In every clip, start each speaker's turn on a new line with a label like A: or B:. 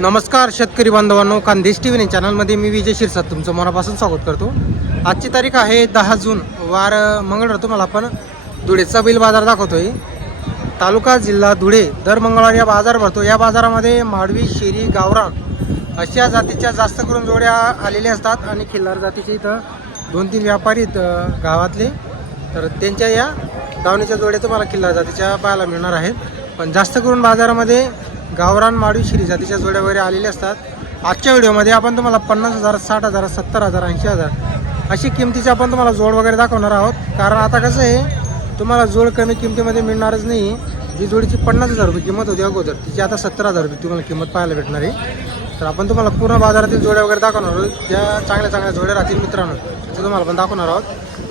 A: नमस्कार शेतकरी बांधवांनो खानदेश टी व्ही चॅनलमध्ये मी विजय शिरसाट तुमचं मनापासून स्वागत करतो. आजची तारीख आहे दहा जून वार मंगळवार. तुम्हाला आपण धुळेचा बैल बाजार दाखवतोय. तालुका जिल्हा धुळे दर मंगळवार या बाजार भरतो. या बाजारामध्ये माडवी शेरी गावरान अशा जातीच्या जास्त करून जोड्या आलेल्या असतात आणि खिल्लार जातीचे इथं दोन तीन व्यापारी गावातले. तर त्यांच्या या दावणीच्या जोड्या तुम्हाला खिल्लार जातीच्या पाहायला मिळणार आहेत. पण जास्त करून बाजारामध्ये गावरान माडवी शिरी जातीच्या जोड्या वगैरे आलेल्या असतात. आजच्या व्हिडिओमध्ये आपण तुम्हाला पन्नास हजार साठ हजार सत्तर हजार ऐंशी हजार अशी किमतीची आपण तुम्हाला जोड वगैरे दाखवणार आहोत. कारण आता कसं आहे तुम्हाला जोड कमी किमतीमध्ये मिळणारच नाही. जी जोडीची पन्नास हजार रुपये किंमत होती अगोदर तिची आता सत्तर हजार रुपये तुम्हाला किंमत पाहायला भेटणार आहे. तर आपण तुम्हाला पूर्ण बाजारातील जोड्या वगैरे दाखवणार आहोत. ज्या चांगल्या चांगल्या जोड्या राहतील मित्रांनो ते तुम्हाला पण दाखवणार आहोत.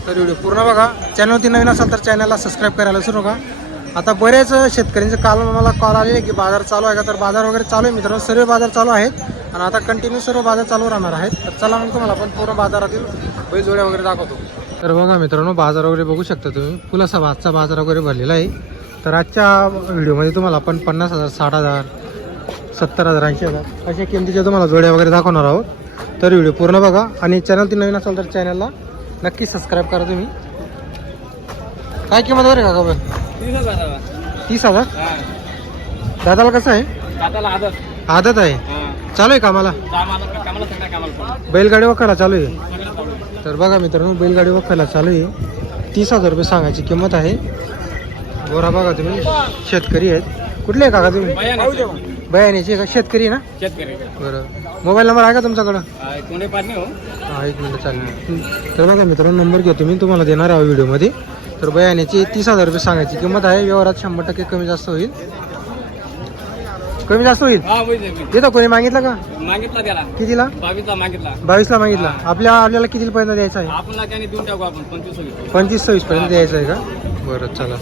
A: तर व्हिडिओ पूर्ण बघा. चॅनलवरती नवीन असाल तर चॅनलला सबस्क्राईब करायला विसरू नका. आता बरेच शेतकऱ्यांचे काल मला कॉल आलेले की बाजार चालू आहे का? तर बाजार वगैरे चालू आहे. मित्रांनो सर्व बाजार चालू आहेत. आणि आता कंटिन्यू सर्व बाजार चालू राहणार आहेत. तर चला मग तुम्हाला आपण पूर्ण बाजारातील बैजोड्या वगैरे दाखवतो. तर बघा मित्रांनो बाजार वगैरे बघू शकता तुम्ही. फुल असा आजचा बाजार वगैरे भरलेला आहे. तर आजच्या व्हिडिओमध्ये तुम्हाला आपण पन्नास हजार साठ हजार सत्तर हजार ऐंशी हजार अशा किमतीच्या तुम्हाला जोड्या वगैरे दाखवणार आहोत. तर व्हिडिओ पूर्ण बघा. आणि चॅनल ती नवीन असाल तर चॅनलला नक्की सबस्क्राईब करा तुम्ही. काय किंमत वगैरे का गं तीस हजार दादाला कसं आहे?
B: दादाला आदत.
A: आदत आहे? चालू आहे कामाला? बैलगाडी वखाला चालू आहे. तर बघा मित्रांनो बैलगाडी वखाला चालू आहे. तीस हजार रुपये सांगायची किंमत आहे. गोरा बघा तुम्ही शेतकरी आहेत. कुठले आहे काका तुम्ही? बयाण्याचे का? शेतकरी आहे ना?
B: शेतकरी.
A: बरं. मोबाईल नंबर आहे का तुमच्याकडं?
B: हो
A: हा. एक मिनिट चालेल तर बघा मित्रांनो नंबर घ्या तुम्ही. तुम्हाला देणार आहे व्हिडिओमध्ये. तर बयाण्याची तीस हजार रुपये सांगायची. किंमत आहे व्यवहारात शंभर टक्के कमी जास्त होईल. कमी जास्त होईल?
B: हा
A: देतो कोणी मागितलं का?
B: मागितला त्याला.
A: कितीला?
B: बावीसला मागितला.
A: बावीसला मागितला. आपल्या आपल्याला किती पर्यंत द्यायचा आहे?
B: पंचवीस
A: सव्वीस पर्यंत द्यायचं आहे का? बरं चला.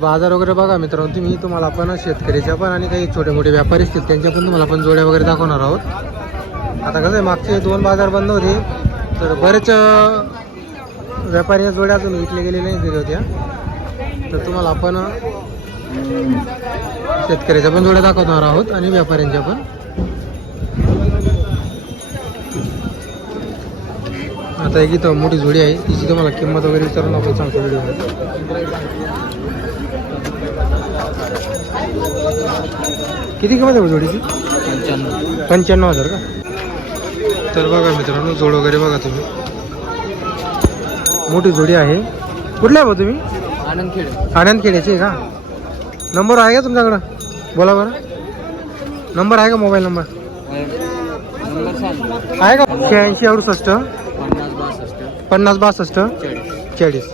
A: बाजार वगैरे बघा मित्रांनो तुम्ही तुम्हाला आपण शेतकऱ्याच्या पण आणि काही छोटे मोठे व्यापारी असतील त्यांच्या पण तुम्हाला आपण जोड्या वगैरे दाखवणार आहोत. आता कसं आहे मागचे दोन बाजार बंद होते तर बरेच व्यापारी या जोड्या अजून विकले गेले नाही होत्या तर तुम्हाला आपण शेतकऱ्याच्या पण जोड्या दाखवणार आहोत आणि व्यापाऱ्यांच्या पण. आता एक इथं मोठी जोडी आहे तिची तुम्हाला किंमत वगैरे विचारून आपण सांगतो व्हिडिओ किती किंमत आहे जोडीची? पंच्याण्णव हजार का? तर बघा मित्रांनो जोड वगैरे बघा तुम्ही. मोठी जोडी आहे. कुठल्या आहे भाऊ तुम्ही?
B: आनंद खेळ
A: आनंद खेड्याची का? नंबर आहे का तुमच्याकडं? बोला बरं. नंबर आहे का मोबाईल नंबर आहे का? शहाऐंशी अडुसष्ट.
B: पन्नास बासष्ट. चाळीस.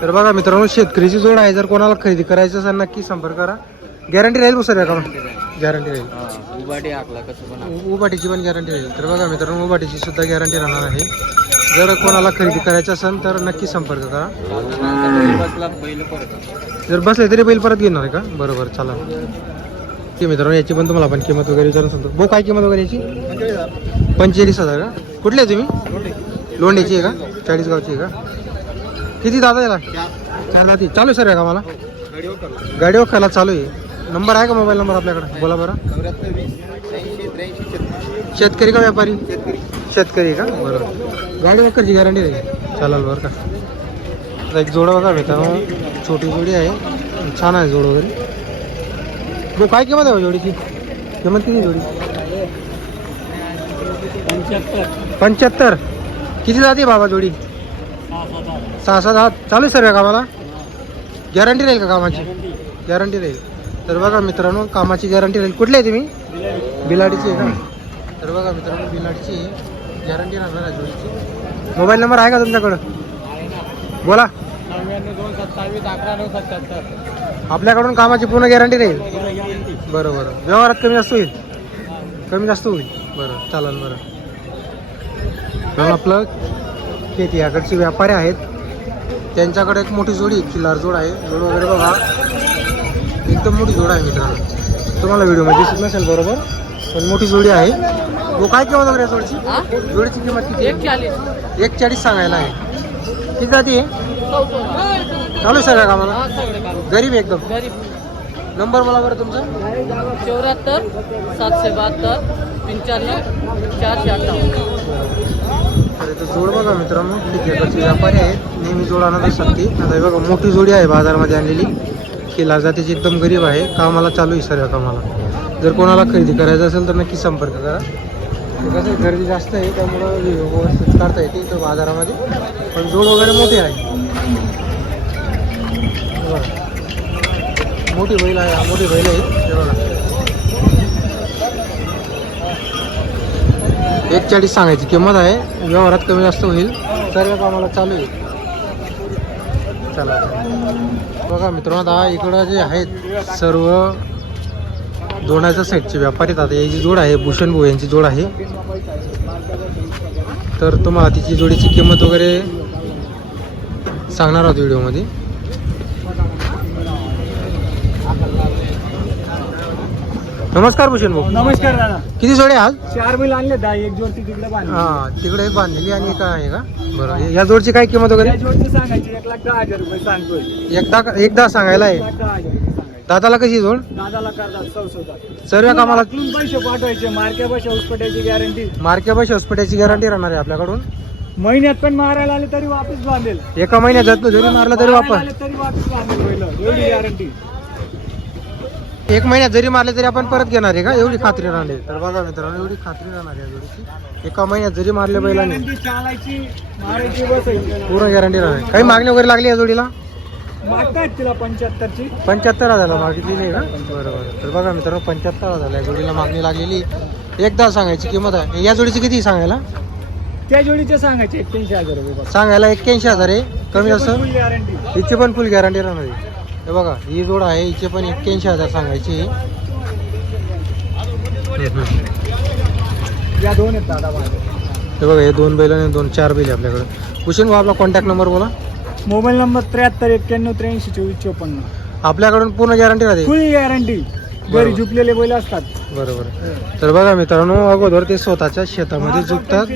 A: तर बघा मित्रांनो शेतकरीची जोड आहे. जर कोणाला खरेदी करायचं असेल नक्की संपर्क करा. गॅरंटी राहील सर का गॅरंटी राहील.
B: उभाटी आखला कसं पण
A: उ- उबाटीची पण गॅरंटी राहील. तर बघा मित्रांनो उबाटीची सुद्धा गॅरंटी राहणार आहे. जर कोणाला खरेदी करायचं असेल तर नक्की संपर्क करा.
B: बसला पहिलं परत
A: जर बसले तरी बैल परत घेणार आहे का? बरोबर चला. ते मित्रांनो याची पण तुम्हाला आपण किंमत वगैरे विचारून सांगतो. भाऊ काय किंमत वगैरे याची? पंचेचाळीस हजार का? कुठले आहे तुम्ही? लोंढ्याची आहे का? चाळीस गावची आहे का? किती दादा याला? चार. ती चालू आहे सर का मला गाडी वखायला चालू आहे. नंबर आहे का मोबाईल नंबर आपल्याकडे? बोला बरं. शेतकरी का व्यापारी? शेतकरी का? बरं. गाडी वगैरेची गॅरंटी आहे चालेल बरं का. एक जोड बघा भेटा हो. छोटी जोडी आहे. छान आहे जोड वगैरे. मग काय किंमत आहे हो जोडीची? किंमत किती जोडी?
B: पंच्याहत्तर.
A: किती जाते बाबा जोडी? सहा सात हात चालू आहे सर कामाला? गॅरंटी राहील का कामाची? गॅरंटी राहील. तर बघा मित्रांनो कामाची गॅरंटी राहील. कुठली आहे तुम्ही? बिलाडीची आहे का? तर बघा मित्रांनो बिलाडीची गॅरंटी राहणार आहे जोडीची मोबाईल नंबर आहे का तुमच्याकडं? बोला. आपल्याकडून कामाची पूर्ण गॅरंटी राहील? बरं बरं व्यवहारात कमी जास्त होईल? कमी जास्त होईल. बरं चालेल बरं. आपलं खेती याकडचे व्यापारी आहेत. त्यांच्याकडे एक मोठी जोडी किल्लार जोड आहे. जोड वगैरे बघा. एकदम मोठी जोड आहे मित्रांनो. तुम्हाला व्हिडिओमध्ये दिसत नसेल बरोबर पण मोठी जोडी आहे. वो काय किंमत वगैरे आहे जोडीची? जोडीची किंमत किती
B: एक चाळीस
A: आहे? एक चाळीस सांगायला आहे. किती जाती आहे? चालू आहे सगळ्या कामाला गरीब आहे एकदम. नंबर मला बरं तुमचा.
B: चौऱ्याहत्तर सातशे बहात्तर पंच्याण्णव चारशे अठ्ठावन्न.
A: तर इथं जोड बघा मित्रांनो. ठिकेकडचे व्यापारी आहेत. नेहमी जोड आणत असतात ती आता हे बघा मोठी जोडी आहे बाजारामध्ये आणलेली. केला जाते जे एकदम गरीब आहे कामाला चालू आहे सर्व कामाला. जर कोणाला खरेदी करायचं असेल तर नक्की संपर्क करा. कसं गर्दी जास्त आहे त्यामुळं व्यवस्थित काढता येते इथं बाजारामध्ये. पण जोड वगैरे मोठे आहे. मोठी बैल आहे हा मोठी बैल आहे. बघा. एक चाळीस सांगायची किंमत आहे. व्यवहारात कमी जास्त होईल. सर्व कामाला चालू आहे. चला. बघा मित्रांनो आता इकडं जे आहेत सर्व दोनाच्या साईडचे व्यापारी आता याची जोड आहे भूषण भाऊ यांची जोड आहे. तर तुम्हाला तिची जोडीची किंमत वगैरे सांगणार आहोत व्हिडिओमध्ये. नमस्कार भूषण भाऊ.
C: नमस्कार दादा.
A: किती जोडे आज
C: चार बैल आणले दहा एक जोडची तिकडे बांधली.
A: हा तिकडे एक बांधलेली आणि एक आहे का? बरं. या जोडची काय किंमत वगैरे?
C: त्या जोडची सांगायची एक लाख दहा हजार रुपये सांगतोय.
A: एकदा एकदा सांगायला
C: एक
A: आहे
C: लाख दहा हजार रुपये सांगायचे.
A: दादाला कशी जोड?
C: दादाला करतात चौसौदा
A: सर्व कामाला
C: पैसे पाठवायचे मार्क्या पैसे उस्पटायची गॅरंटी
A: मार्के बस हॉस्पिटलची गॅरंटी राहणार आहे आपल्याकडून?
C: महिन्यात पण मारायला आले तरी वापस बांधेल.
A: एका महिन्यात जात जरी मारला तरी
C: मारायला आले तरी वापस बांधेल एवढी गॅरंटी
A: एक महिन्यात जरी मारले तरी आपण परत घेणार आहे का? एवढी खात्री राहणार आहे. तर बघा मित्रांनो एवढी खात्री राहणार आहे जोडीची. एका महिन्यात जरी मारले बैलांनी पूर्ण गॅरंटी राहणार. काही मागणी वगैरे लागली या जोडीला?
C: मागतायत तिला पंच्याहत्तरची.
A: पंच्याहत्तर हजारला मागितलेली आहे का? बरोबर. तर बघा मित्रांनो पंच्याहत्तर हजारला या जोडीला मागणी लागलेली. एकदा सांगायची किंमत आहे. या जोडीची किती सांगायला?
C: त्या जोडीचे सांगायचे एक्क्याऐंशी हजार रुपये.
A: सांगायला एक्क्याऐंशी हजार आहे. कमी
C: गॅरंटी
A: हिची पण फुल गॅरंटी राहणार आहे. हे बघा ही जोड आहे हिचे पण एक्क्याऐंशी हजार सांगायची.
C: या दोन आहेत दादा
A: हे बघा हे दोन बैल आणि दोन चार बैल आपल्याकडे. भूषण भाऊ आपला कॉन्टॅक्ट नंबर बोला.
C: मोबाईल नंबर त्र्याहत्तर एक्क्याण्णव त्र्याऐंशी चोवीस चोपन्न.
A: आपल्याकडून पूर्ण गॅरंटी राहते.
C: फुल गॅरंटी
A: बरोबर.
C: घरी झुपलेले बैल असतात.
A: बरोबर. तर बघा मित्रांनो अगोदर ते स्वतःच्या शेतामध्ये झुकतात.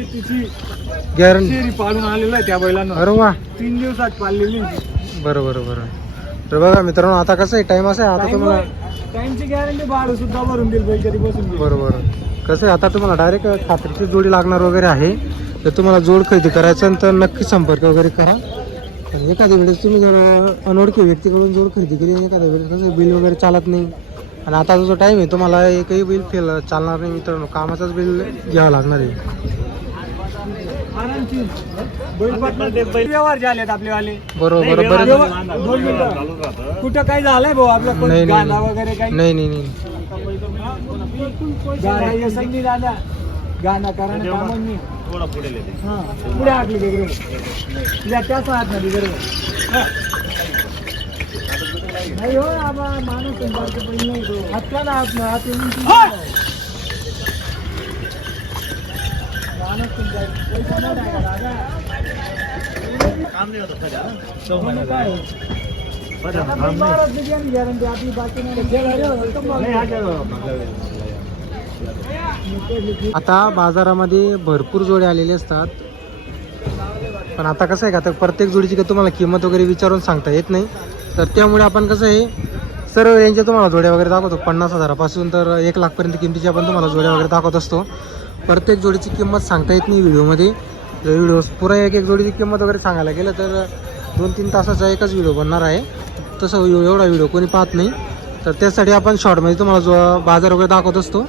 A: गॅरंटी
C: पाळून आलेलं आहे त्या बैलांना.
A: अरे वा.
C: तीन दिवसात पाळलेली
A: बरं बरं बरं तर बघा मित्रांनो आता कसं आहे टाइम असं आहे आता तुम्हाला
C: त्यांची गॅरंटी भाडं सुद्धा भरून देईल बैल कधी बसून.
A: बरोबर. कसं आहे आता तुम्हाला डायरेक्ट खात्रीची जोडी लागणार वगैरे आहे. तर तुम्हाला जोड खरेदी करायचं तर नक्की संपर्क वगैरे करा. आणि एखाद्या वेळेस तुम्ही जर अनोळखी व्यक्तीकडून जोड खरेदी केली आणि एखाद्या वेळेस कसं बिल वगैरे चालत नाही. आणि आता जो टाईम आहे तुम्हाला एकही बिल फेल चालणार नाही मित्रांनो. कामाचाच बिल घ्यावं लागणार आहे
C: आरामशीर. बैल पटणार ते बैल व्यवहार झालेत आपले वाले.
A: बरोबर बरोबर.
C: दोन मिनिटं. कुठं काही झालंय भाऊ आपलं कोण?
A: नाही, नाही.
C: वगैरे काही?
A: नाही नाही नाही.
C: गाणं येसंग नाही दादा. गाणं करा ना कामं नाही. हा, पुढे हाकली तुझ्या त्याच हात नाही तिकडे नाही हो आबा माणूस संपर्क पण नाही तो हातला हात हात येऊन नाही आता
A: बाजारामध्ये भरपूर जोडे आलेले असतात. पण आता कसं आहे का तर प्रत्येक जोडीची का तुम्हाला किंमत वगैरे विचारून सांगता येत नाही. तर त्यामुळे आपण कसं आहे सर्व यांच्या तुम्हाला जोड्या वगैरे दाखवतो. पन्नास हजारापासून तर एक लाखपर्यंत किमतीच्या आपण तुम्हाला जोड्या वगैरे दाखवत असतो. प्रत्येक जोडीची किंमत सांगता येत नाही व्हिडिओमध्ये. व्हिडिओ पुरा एक एक जोडीची किंमत वगैरे सांगायला गेलं तर दोन तीन तासाचा एकच व्हिडिओ बनणार आहे. तसं एवढा व्हिडिओ कोणी पाहत नाही. तर त्यासाठी आपण शॉर्टमध्ये तुम्हाला जो बाजार वगैरे दाखवत असतो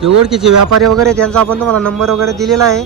A: जे ओळखीचे व्यापारी वगैरे त्यांचा आपण तुम्हाला नंबर वगैरे दिलेला आहे.